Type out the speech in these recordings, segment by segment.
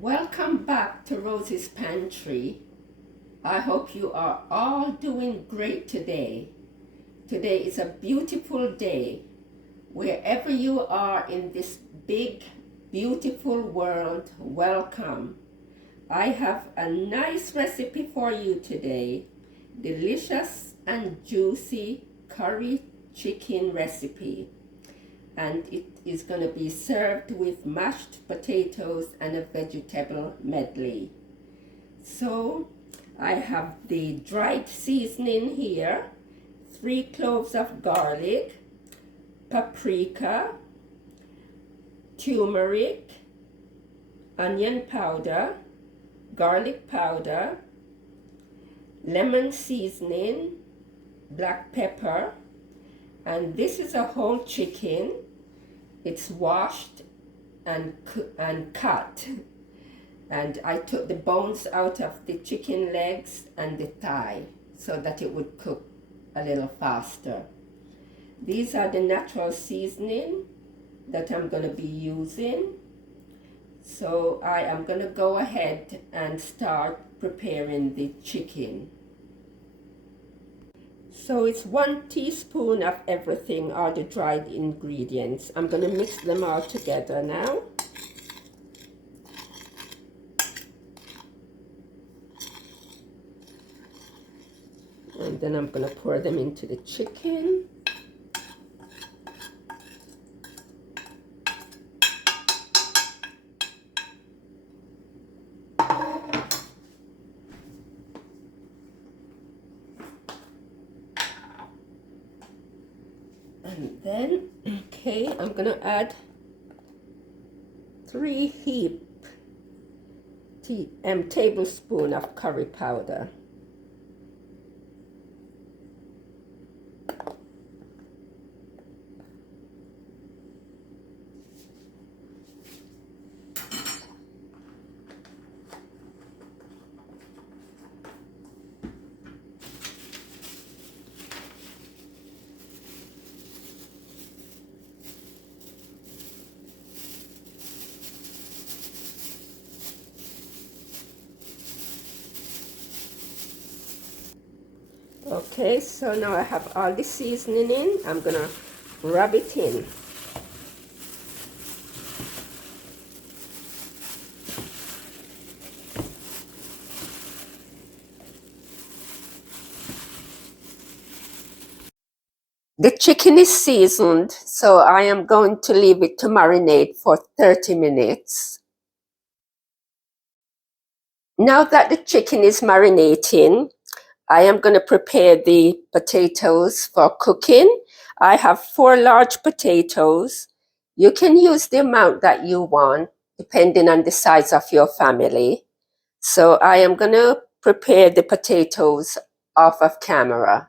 Welcome back to Rose's Pantry. I hope you are all doing great today. Today is a beautiful day. Wherever you are in this big, beautiful world, welcome. I have a nice recipe for you today. Delicious and juicy curry chicken recipe. And it is going to be served with mashed potatoes and a vegetable medley. So I have the dried seasoning here, 3 cloves of garlic, paprika, turmeric, onion powder, garlic powder, lemon seasoning, black pepper, and this is a whole chicken. It's washed and cut, and I took the bones out of the chicken legs and the thigh so that it would cook a little faster. These are the natural seasoning that I'm going to be using. So I am going to go ahead and start preparing the chicken. So it's 1 teaspoon of everything, all the dried ingredients. I'm going to mix them all together now. And then I'm going to pour them into the chicken. And then, okay, I'm going to add 3 heaped tablespoons of curry powder. Okay, so now I have all the seasoning in. I'm going to rub it in. The chicken is seasoned, so I am going to leave it to marinate for 30 minutes. Now that the chicken is marinating, I am going to prepare the potatoes for cooking. I have 4 large potatoes. You can use the amount that you want, depending on the size of your family. So I am going to prepare the potatoes off of camera.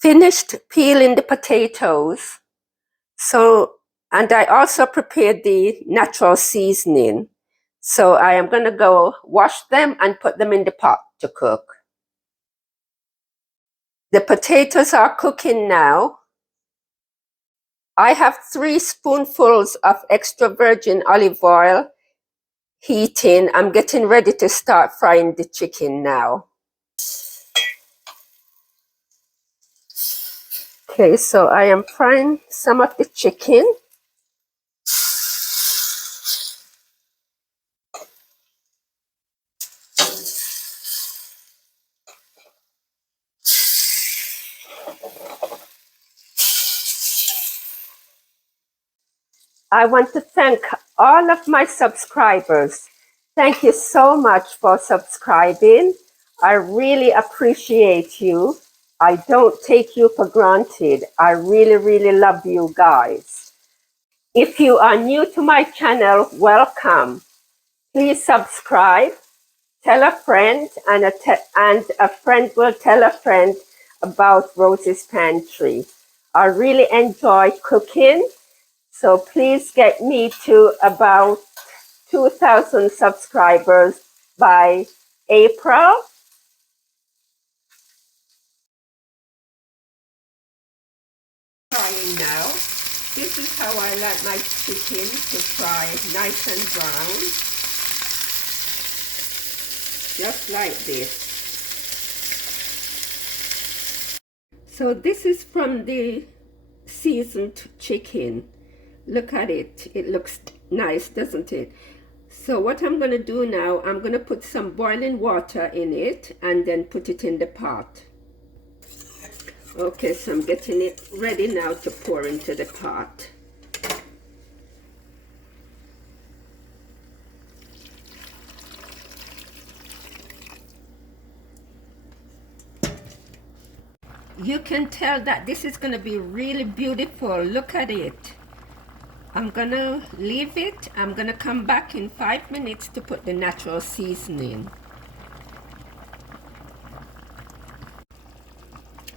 Finished peeling the potatoes. And I also prepared the natural seasoning. So I am going to go wash them and put them in the pot to cook. The potatoes are cooking now. I have 3 spoonfuls of extra virgin olive oil heating. I'm getting ready to start frying the chicken now. Okay, so I am frying some of the chicken. I want to thank all of my subscribers. Thank you so much for subscribing. I really appreciate you. I don't take you for granted. I really, really love you guys. If you are new to my channel, welcome. Please subscribe, tell a friend, and a friend will tell a friend about Rose's Pantry. I really enjoy cooking, so please get me to about 2,000 subscribers by April. Frying now. This is how I like my chicken to fry, nice and brown. Just like this. So this is from the seasoned chicken. Look at it. It looks nice, doesn't it? So what I'm going to do now, I'm going to put some boiling water in it and then put it in the pot. Okay, so I'm getting it ready now to pour into the pot. You can tell that this is going to be really beautiful. Look at it. I'm going to leave it. I'm going to come back in 5 minutes to put the natural seasoning.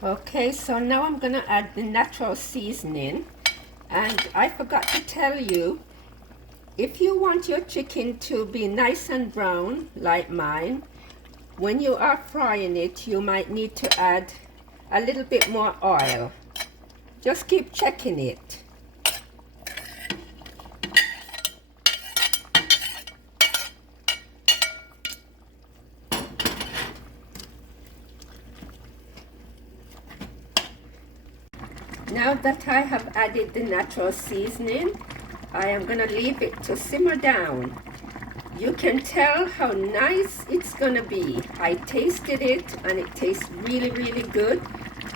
Okay, so now I'm going to add the natural seasoning. And I forgot to tell you, if you want your chicken to be nice and brown, like mine, when you are frying it, you might need to add a little bit more oil. Just keep checking it. Now that I have added the natural seasoning, I am going to leave it to simmer down. You can tell how nice it's going to be. I tasted it and it tastes really, really good.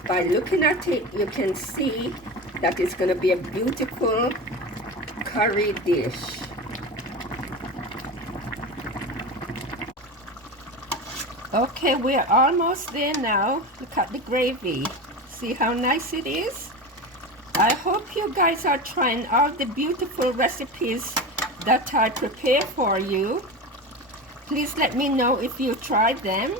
By looking at it, you can see that it's going to be a beautiful curry dish. Okay, we're almost there now. Look at the gravy. See how nice it is? I hope you guys are trying all the beautiful recipes that I prepare for you. Please let me know if you tried them.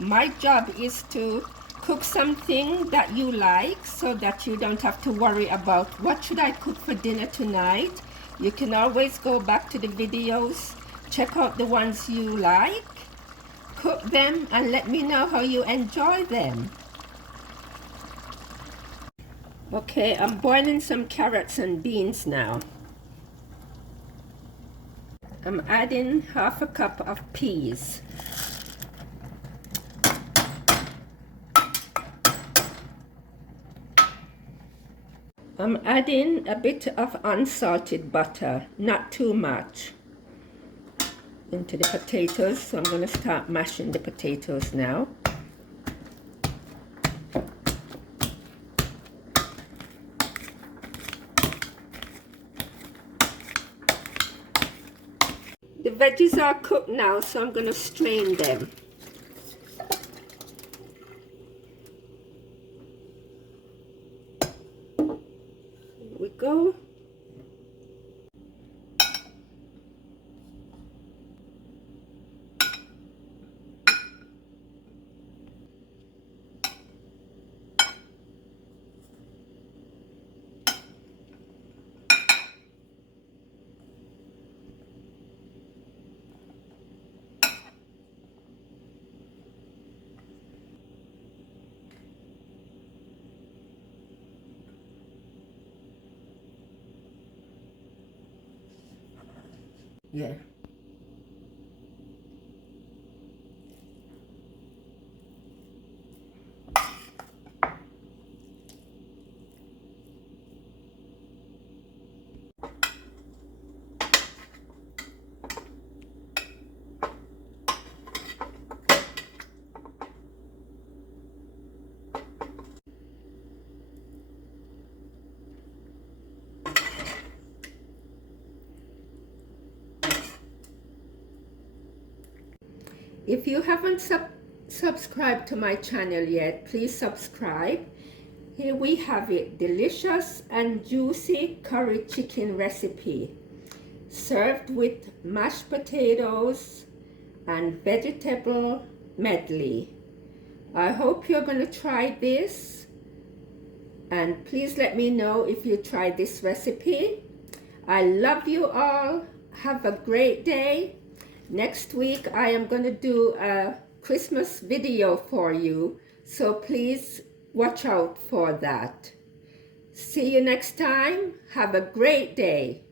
My job is to cook something that you like so that you don't have to worry about what should I cook for dinner tonight. You can always go back to the videos, check out the ones you like, cook them and let me know how you enjoy them. Okay, I'm boiling some carrots and beans now. I'm adding half a cup of peas. I'm adding a bit of unsalted butter, not too much, into the potatoes. So I'm going to start mashing the potatoes now. The veggies are cooked now, so I'm going to strain them. Here we go. Yeah. If you haven't subscribed to my channel yet, please subscribe. Here we have it, delicious and juicy curry chicken recipe, served with mashed potatoes and vegetable medley. I hope you're going to try this, and please let me know if you try this recipe. I love you all. Have a great day. Next week I am going to do a Christmas video for you, so please watch out for that. See you next time. Have a great day.